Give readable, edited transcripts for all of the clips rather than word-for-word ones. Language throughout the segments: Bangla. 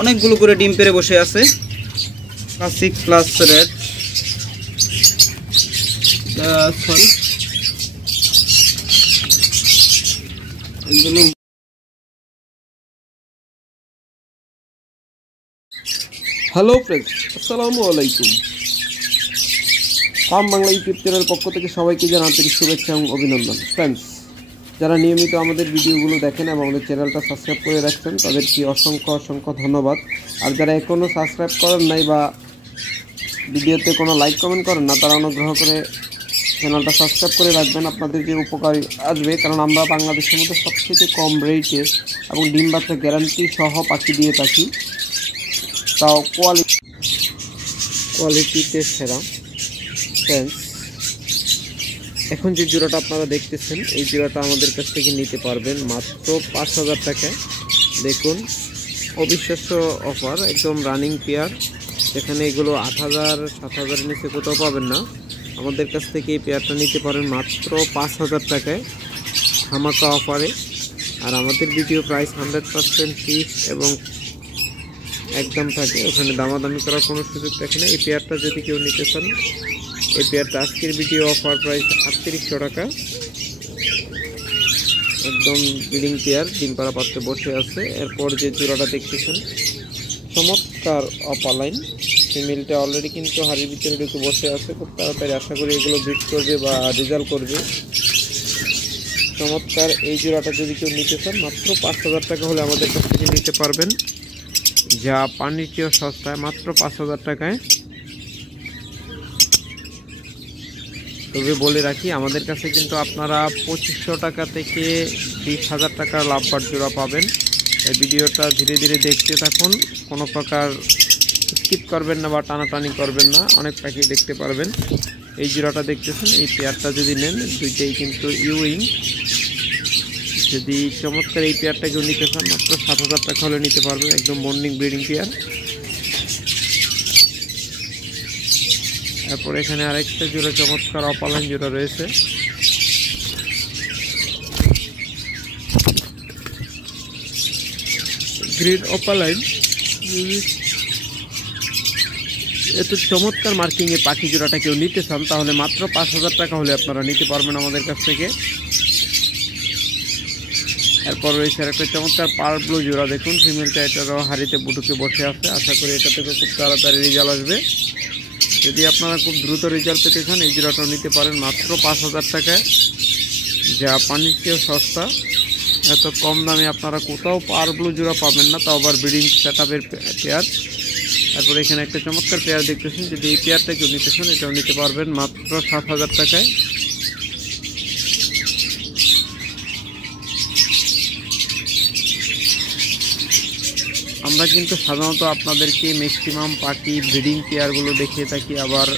অনেকগুলো করে ডিম পেড়ে বসে আছে। ক্লাসিক প্লাস রেড, সরি এগুলো। হ্যালো ফ্রেন্ডস, আসসালামু আলাইকুম। ফার্ম বাংলা ইউটিউব চ্যানেল পক্ষ থেকে সবাইকে জানাই আন্তরিক শুভেচ্ছা এবং অভিনন্দন। ফ্রেন্ডস, যারা নিয়মিত আমাদের ভিডিওগুলো দেখেন এবং আমাদের চ্যানেলটা সাবস্ক্রাইব করে রাখছেন তাদেরকে অসংখ্য অসংখ্য ধন্যবাদ। আর যারা এখনও সাবস্ক্রাইব করেন নাই বা ভিডিওতে কোনো লাইক কমেন্ট করেন না, তারা অনুগ্রহ করে চ্যানেলটা সাবস্ক্রাইব করে রাখবেন। আপনাদের যে উপকারী আসবে, কারণ আমরা বাংলাদেশের মধ্যে সবথেকে কম রেটে এবং ডিম বাচ্চা গ্যারান্টি সহ পাখি দিয়ে থাকি, তাও কোয়ালিটিতে সেরা। ফ্রেন্ডস, এখন যে জোড়াটা আপনারা দেখতেছেন, এই জোড়াটা আমাদের কাছ থেকে নিতে পারবেন মাত্র 5,000 টাকায়। দেখুন, অবিশ্বাস্য অফার, একদম রানিং পেয়ার। যেখানে এগুলো 8,000 7,000 নিচে কোথাও পাবেন না, আমাদের কাছ থেকে এই পেয়ারটা নিতে পারেন মাত্র 5,000 টাকায়, ধামাকা অফারে। আর আমাদের ভিডিও প্রাইস 100% ফিক্সড এবং একদম থাকে, ওখানে দামাদামি করার কোনো সুযোগ থাকে না। এই পেয়ারটা যদি কেউ নিতে চান, এই পেয়ারটা আজকের ভিডিও অফার প্রাইস 3800 টাকা। একদম ব্রিডিং পেয়ার, ডিম পাড়া পাত্রে বসে আছে। এরপর যে জোড়াটা দেখতেছেন, চমৎকার অপালাইন, ফিমেলটা অলরেডি কিন্তু হাড়ির ভিতরে ঢুকে বসে আছে। খুব তাড়াতাড়ি আশা করি এগুলো ব্রিড করবে বা রেজাল্ট করবে। চমৎকার এই জোড়াটা যদি কেউ নিতে চান, মাত্র 5,000 টাকা হলে আমাদের কাছ থেকে নিতে পারবেন, যা পানির চেয়েও সস্তায়, মাত্র 5,000 টাকায়। তবে বলে রাখি, আমাদের কাছে কিন্তু আপনারা 2500 টাকা থেকে 20,000 টাকার লাভবার জোড়া পাবেন। এই ভিডিওটা ধীরে ধীরে দেখতে থাকুন, কোনো প্রকার স্কিপ করবেন না বা টানাটানি করবেন না, অনেক পাখি দেখতে পারবেন। এই জোড়াটা দেখতেছেন, এই পেয়ারটা যদি নেন, দুইটাই কিন্তু ইউইং। যদি চমৎকার এই পেয়ারটা কেউ নিতে চান, মাত্র 7,000 টাকা হলে নিতে পারবেন, একদম মর্নিং ব্রিডিং পেয়ার। এরপর এখানে আরেকটা জোড়া চমৎকার অপালাইন জোড়া রয়েছে। গ্রিন অপালাইন, এত চমৎকার মার্কিং এ পাখি জোড়াটা কেউ নিতে চান, তাহলে মাত্র 5,000 টাকা হলে আপনারা নিতে পারবেন আমাদের কাছ থেকে। এরপর রয়েছে আরেকটা চমৎকার পার্ল ব্লু জোড়া। দেখুন, ফিমেলটা এটারও হাড়িতে বুটুকে বসে আছে। আশা করি এটা থেকে খুব তাড়াতাড়ি রেজাল্ট আসবে। যদি আপনারা খুব দ্রুত রেজাল্ট পেতে চান, এই জোড়াটাও নিতে পারেন মাত্র 5,000 টাকায়, যা পানির চেয়েও সস্তা। এত কম দামে আপনারা কোথাও পার ব্লু জোড়া পাবেন না, তাও আবার ব্রিডিং সেট আপের পেয়ার। তারপর এখানে একটা চমৎকার পেয়ার দেখতেছেন, যদি এই পেয়ারটা কেউ নিতে চান, এটাও নিতে পারবেন মাত্র 7,000 টাকায়। আমরা কিন্তু সাধারণত আপনাদেরকে ম্যাক্সিমাম পাখি ব্রিডিং পেয়ারগুলো দেখিয়ে থাকি, আবার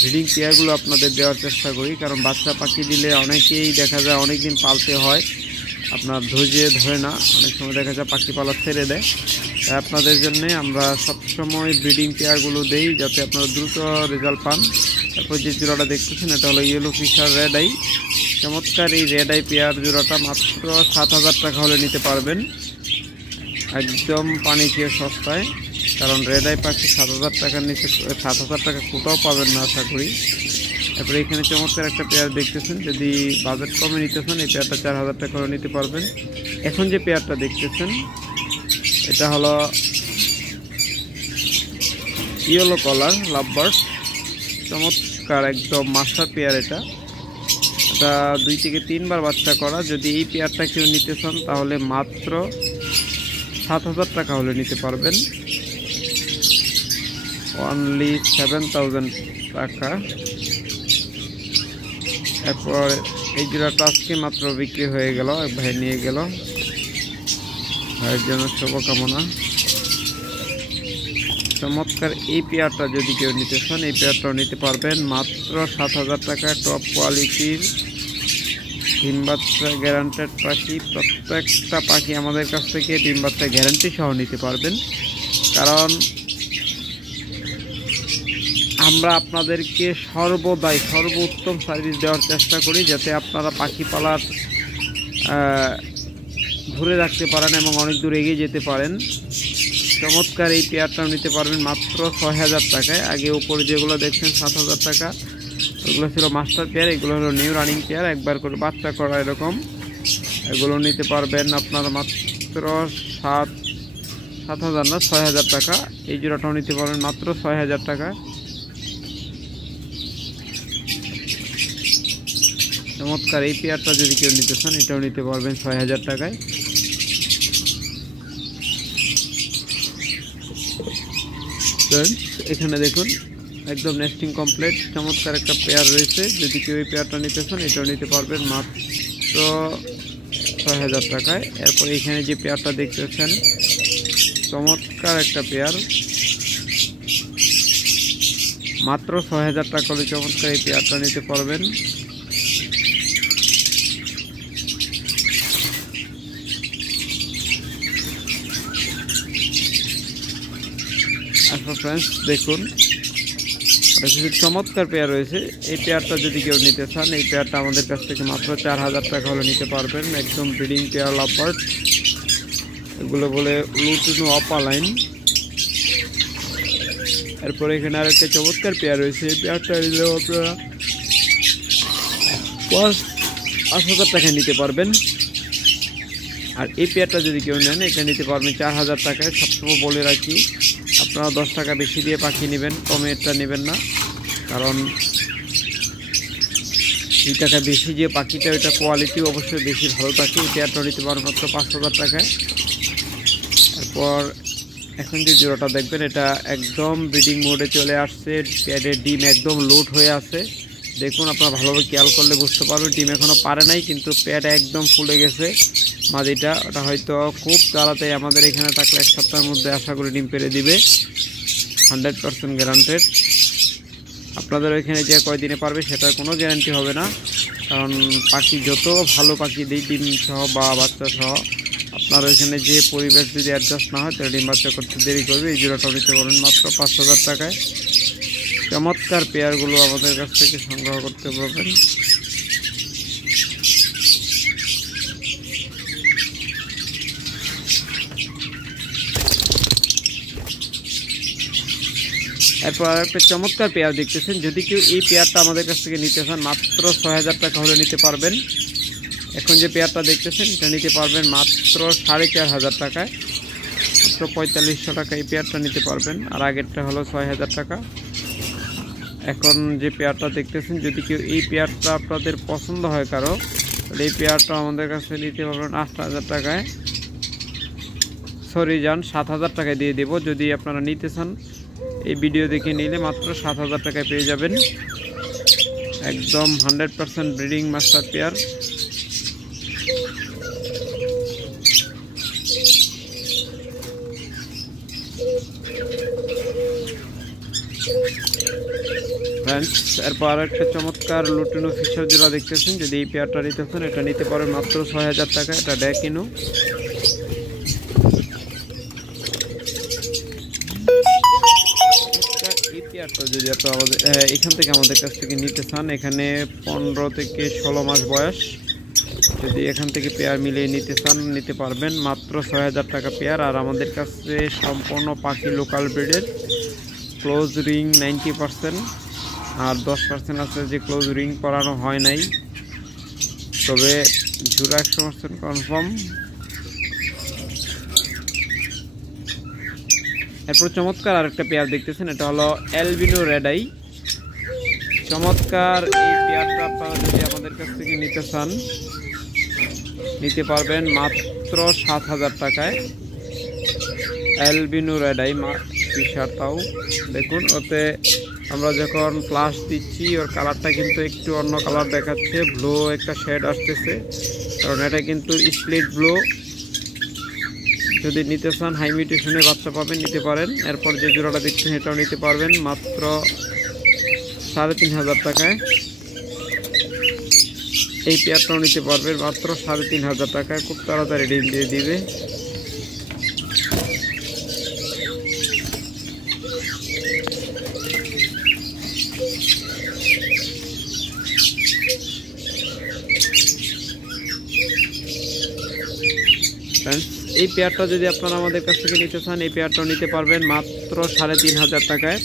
ব্রিডিং পেয়ারগুলো আপনাদের দেওয়ার চেষ্টা করি, কারণ বাচ্চা পাখি দিলে অনেকেই দেখা যায় অনেক দিন পালতে হয়, আপনার ধৈর্য ধরে না, অনেক সময় দেখা যায় পাখি পালা ছেড়ে দেয়। তাই আপনাদের জন্যে আমরা সবসময় ব্রিডিং পেয়ারগুলো দেই, যাতে আপনারা দ্রুত রেজাল্ট পান। তারপর যে জোড়াটা দেখতেছেন, এটা হলো ইয়েলো ফিশার রেড আই। চমৎকার এই রেড আই পেয়ার জোড়াটা মাত্র 7,000 টাকা হলে নিতে পারবেন, একদম পানি চেয়ে সস্তায়। কারণ রেড আই পাখি 7,000 টাকার নিচে, 7,000 টাকা কোথাও পাবেন না আশা করি। তারপরে এখানে চমৎকার একটা পেয়ার দেখতেছেন, যদি বাজেট কমে নিতে চান, এই পেয়ারটা 4,000 টাকা করে নিতে পারবেন। এখন যে পেয়ারটা দেখতেছেন, এটা হলো ইয়েলো কালার লাভবার্ড, চমৎকার একদম মাস্টার পেয়ার। এটা 2 থেকে 3 বার বাচ্চা করা। যদি এই পেয়ারটা কেউ নিতে চান, তাহলে মাত্র 7,000 টাকা হলে নিতে পারবেন, অনলি 7,000 টাকা। এরপর এই জোড়াটা আজকে মাত্র বিক্রি হয়ে গেল, এক ভাই নিয়ে গেল, ভাইয়ের জন্য শুভকামনা। চমৎকার এই পেয়ারটা যদি কেউ নিতে চান, এই পেয়ারটাও নিতে পারবেন মাত্র 7,000 টাকা। টপ কোয়ালিটির ডিম বাচ্চা গ্যারান্টেড পাখি, প্রত্যেকটা পাখি আমাদের কাছ থেকে ডিম বাচ্চা গ্যারান্টি সহ নিতে পারবেন, কারণ আমরা আপনাদেরকে সর্বদাই সর্বোত্তম সার্ভিস দেওয়ার চেষ্টা করি, যাতে আপনারা পাখি পালার ধরে রাখতে পারেন এবং অনেক দূর এগিয়ে যেতে পারেন। চমৎকার এই পেয়ারটাও নিতে পারবেন মাত্র 6000 টাকায়। আগে উপরে যেগুলো দেখছেন 7000 টাকা, ওগুলো ছিল মাস্টার পেয়ার, এগুলো হলো নিউ রানিং পেয়ার, একবার করে বাচ্চা করা এরকম। এগুলো নিতে পারবেন আপনারা মাত্র 7000 না 6000 টাকা। এই জোড়াটাও নিতে পারবেন মাত্র 6000 টাকা। চমৎকার এই পেয়ারটা যদি কেউ নিতে চান এটাও নিতে পারবেন 6000 টাকায়। এখানে দেখুন একদম নেস্টিং কমপ্লিট, চমৎকার একটা পেয়ার রয়েছে। যদি কেউ এই পেয়ারটা নিতে চান এটাও নিতে পারবেন মাত্র 6000 টাকায়। এরপর এখানে যে পেয়ারটা দেখতেছেন চমৎকার একটা পেয়ার, মাত্র 6000 টাকা হলে চমৎকার এই পেয়ারটা নিতে পারবেন। আচ্ছা ফ্রেন্ডস, দেখুন কিছু চমৎকার পেয়ার রয়েছে। এই পেয়ারটা যদি কেউ নিতে চান এই পেয়ারটা আমাদের কাছ থেকে মাত্র 4000 টাকা হলে নিতে পারবেন। একদম ব্রিডিং পেয়ার লাভবার্ড, এগুলো বলে লুটিনো আপার লাইন। এরপর এখানে আরেকটা চমৎকার পেয়ার রয়েছে, এই পেয়ারটা নিলেও আপনারা 5000 টাকায় নিতে পারবেন। আর এই পেয়ারটা যদি কেউ নেন এটা নিতে পারবেন 4000 টাকায়। সবসময় বলে রাখি আপনারা 10 টাকা বেশি দিয়ে পাখি নেবেন, কমে এটা নেবেন না, কারণ 2 টাকা বেশি যে পাখিটা ওইটা কোয়ালিটি অবশ্যই বেশি ভালো থাকে। এই পেয়ারটা নিতে পারবেন মাত্র 5000 টাকায়। তারপর এখন যে জোড়াটা দেখবেন এটা একদম ব্রিডিং মোডে চলে আসছে, পেয়ারের ডিম একদম লোড হয়ে আছে। দেখুন আপনারা ভালোভাবে খেয়াল করলে বুঝতে পারবেন ডিম এখনও পারে নাই, কিন্তু পেয়ারটা একদম ফুলে গেছে। মাদিটা ওটা হয়তো খুব তাড়াতাড়ি আমাদের এখানে থাকলে 1 সপ্তাহের মধ্যে আশা করি ডিম পেড়ে দিবে, 100% গ্যারান্টেড। আপনাদের ওইখানে যে কয়দিনে পারবে সেটার কোনো গ্যারান্টি হবে না, কারণ পাখি যত ভালো পাখি দিই ডিম সহ বা বাচ্চা সহ, আপনার ওইখানে যে পরিবেশ যদি অ্যাডজাস্ট না হয় তাহলে ডিম বাচ্চা করতে দেরি করবে। এই জোড়াটাও নিতে পারবেন মাত্র 5000 টাকায়। চমৎকার পেয়ারগুলো আমাদের কাছ থেকে সংগ্রহ করতে পারবেন। এরপর আরেকটা চমৎকার পেয়ার দেখতেছেন, যদি কেউ এই পেয়ারটা আমাদের কাছ থেকে নিতে চান মাত্র 6000 টাকা হলে নিতে পারবেন। এখন যে পেয়ারটা দেখতেছেন এটা নিতে পারবেন মাত্র 4500 টাকায়, মাত্র 4500 টাকা এই পেয়ারটা নিতে পারবেন। আর আগেরটা হলো 6000 টাকা। এখন যে পেয়ারটা দেখতেছেন যদি কেউ এই পেয়ারটা আপনাদের পছন্দ হয় কারো, তাহলে এই পেয়ারটা আমাদের কাছে নিতে পারবেন 8000 টাকায়, সরি যান 7000 টাকায় দিয়ে দেব। যদি আপনারা নিতে চান এই ভিডিও দেখে নিলে মাত্র 7000 টাকায় পেয়ে যাবেন। একদম 100% ব্রিডিং মাস্টার পেয়ার। ফ্রেন্ডস, এরপর আরেকটা চমৎকার লুটিনো ফিশার জোড়া দেখতেছেন, যদি এই পেয়ারটা নিতে চান এটা নিতে পারেন মাত্র 6000 টাকা। এটা ড্যাকিনো। এই পেয়ারটা যদি আপনারা আমাদের এখান থেকে আমাদের কাছ থেকে নিতে চান, এখানে 15 থেকে 16 মাস বয়স, যদি এখান থেকে পেয়ার মিলিয়ে নিতে চান নিতে পারবেন মাত্র 6000 টাকা পেয়ার। আর আমাদের কাছে সম্পূর্ণ পাখি লোকাল ব্রিডের, ক্লোজ রিং 90%, আর 10% আছে যে ক্লোজ রিং করানো হয় নাই, তবে জোড়া 100% কনফার্ম। এরপর চমৎকার আরেকটা পেয়ার দেখতেছেন, এটা হলো অ্যালবিনো রেড আই। চমৎকার এই পেয়ারটা আপনারা যদি আমাদের কাছ থেকে নিতে চান নিতে পারবেন মাত্র 7000 টাকায়। অ্যালবিনো রেড আই ফিশারটাও দেখুন, ওতে আমরা যখন ফ্লাশ দিচ্ছি ওর কালারটা কিন্তু একটু অন্য কালার দেখাচ্ছে, ব্লু একটা শেড আসতেছে, কারণ এটা কিন্তু স্প্লিট ব্লু। যদি নিতে চান হাই মিউটেশনের বাচ্চা পাবেন, নিতে পারেন। এরপর যে জোড়াটা দেখছেন এটাও নিতে পারবেন মাত্র 3500 টাকায়। এই পেয়ারটাও নিতে পারবেন মাত্র 3500 টাকায়, খুব তাড়াতাড়ি ডিম দিয়ে দিবে। ফ্রেন্ডস, এই পেয়ারটা যদি আপনারা আমাদের কাছ থেকে নিতে চান, এই পেয়ারটাও নিতে পারবেন মাত্র 3500 টাকায়।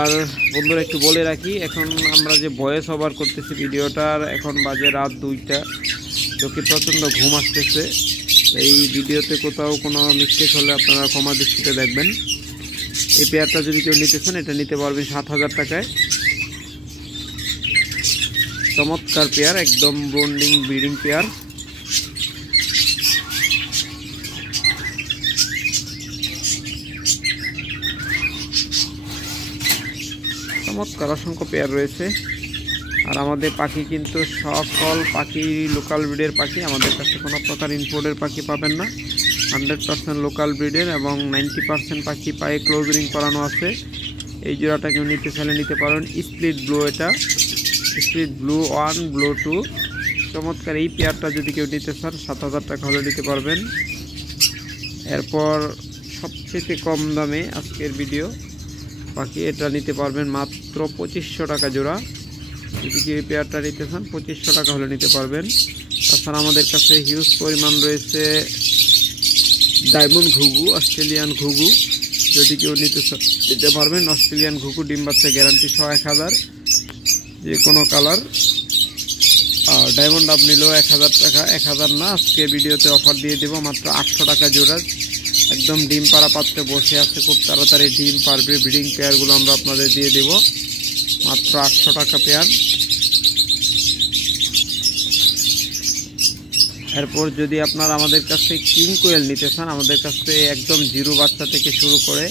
আর বন্ধুরা একটু বলে রাখি, এখন আমরা যে ভয়েস ওভার করতেছি ভিডিওটার, এখন বাজে রাত 2টা, চোখে প্রচণ্ড ঘুম আসতেছে। এই ভিডিওতে কোথাও কোনো মিস্টেক হলে আপনারা ক্ষমা দৃষ্টিতে দেখবেন। এই পেয়ারটা যদি কেউ নিতে চান, এটা নিতে পারবেন 7000 টাকায়। চমৎকার পেয়ার, একদম বন্ডিং ব্রিডিং পেয়ার। চমৎকার অসংখ্য পেয়ার রয়েছে। আর আমাদের পাখি কিন্তু সকল পাখি লোকাল ব্রিডের পাখি, আমাদের কাছে কোনো প্রকার ইম্পোর্টের পাখি পাবেন না। 100% লোকাল ব্রিডের এবং 90% পাখি পায়ে ক্লোজিং করানো আছে। এই জোড়াটা কেউ নিতে চাইলে নিতে পারেন। স্প্লিট ব্লু, এটা স্প্লিট ব্লু 1 ব্লু 2, চমৎকার। এই পেয়ারটা যদি কেউ নিতে চান 7000 টাকা হলে নিতে পারবেন। এরপর সবচেয়ে কম দামে আজকের ভিডিও পাখি, এটা নিতে পারবেন মাত্র 2500 টাকা জোড়া। যদি কেউ এই পেয়ারটা নিতে চান 2500 টাকা হলে নিতে পারবেন। তাছাড়া আমাদের কাছে হিউজ পরিমাণ রয়েছে ডায়মন্ড ঘুঘু, অস্ট্রেলিয়ান ঘুঘু, যদি কেউ নিতে চান নিতে পারবেন। অস্ট্রেলিয়ান ঘুঘু ডিম বাচ্চা গ্যারান্টি 1000, যে কোনো কালার। আর ডায়মন্ড আপ নিলেও 1000 টাকা, 1000 না, আজকে ভিডিওতে অফার দিয়ে দেবো মাত্র 800 টাকা জোড়া। একদম ডিম পাড়া পাত্রে বসে আছে, খুব তাড়াতাড়ি ডিম পারবে। ব্রিডিং পেয়ারগুলো আমরা আপনাদের দিয়ে দেব মাত্র 800 টাকা পেয়ার। এরপর যদি আপনারা আমাদের কাছ থেকে কিং কোয়েল নিতে চান, আমাদের কাছ থেকে একদম 0 বাচ্চা থেকে শুরু করে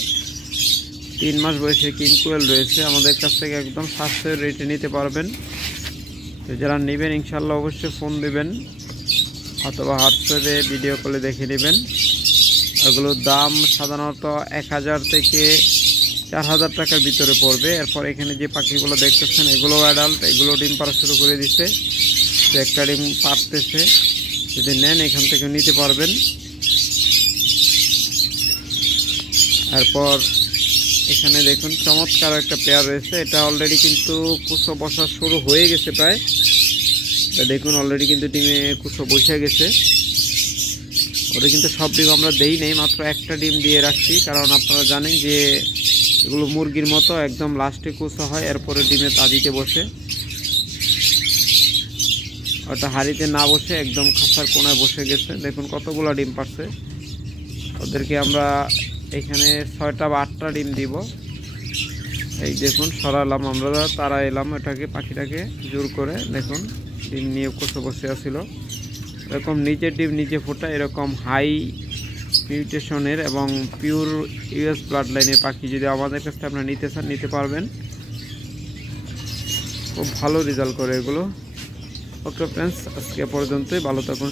3 মাস বয়সে কিং কোয়েল রয়েছে, আমাদের কাছ থেকে একদম সাশ্রয়ের রেটে নিতে পারবেন। তো যারা নেবেন ইনশাল্লাহ অবশ্যই ফোন দেবেন অথবা হোয়াটসঅ্যাপে ভিডিও কলে দেখে নেবেন। এগুলোর দাম সাধারণত 1000 থেকে 4000 টাকার ভিতরে পড়বে। এরপর এখানে যে পাখিগুলো দেখতেছেন এগুলো অ্যাডাল্ট, এগুলো ডিম পাড়া শুরু করে দিচ্ছে, তো একটা ডিম পারতেছে। যদি নেন এখান থেকে নিতে পারবেন। এরপর এখানে দেখুন চমৎকার একটা পেয়ার রয়েছে, এটা অলরেডি কিন্তু কুচো বসা শুরু হয়ে গেছে প্রায়। দেখুন অলরেডি কিন্তু ডিমে কুচো বসে গেছে। ওটা কিন্তু সব ডিম আমরা দেই নেই, মাত্র একটা ডিম দিয়ে রাখছি, কারণ আপনারা জানেন যে এগুলো মুরগির মতো একদম লাস্টে কুচো হয়, এরপরে ডিমে তাজিতে বসে। ওটা হাড়িতে না বসে একদম খাঁচার কোনায় বসে গেছে। দেখুন কতগুলো ডিম পারছে। ওদেরকে আমরা এখানে 6টা বা 8টা ডিম দিব। এই দেখুন সরালাম আমরা, তারা এলাম এটাকে, পাখিটাকে জোর করে। দেখুন ডিম নিয়ে কুচো বসে আসছিল। এরকম নিচের ডিম নিচে ফোটা, এরকম হাই মিউটেশনের এবং পিওর ইউএস ব্লাড লাইনের পাখি যদি আমাদের কাছ থেকে আপনারা নিতে চান নিতে পারবেন। খুব ভালো রেজাল্ট করে এগুলো। ওকে ফ্রেন্ডস, আজকে পর্যন্তই, ভালো থাকুন।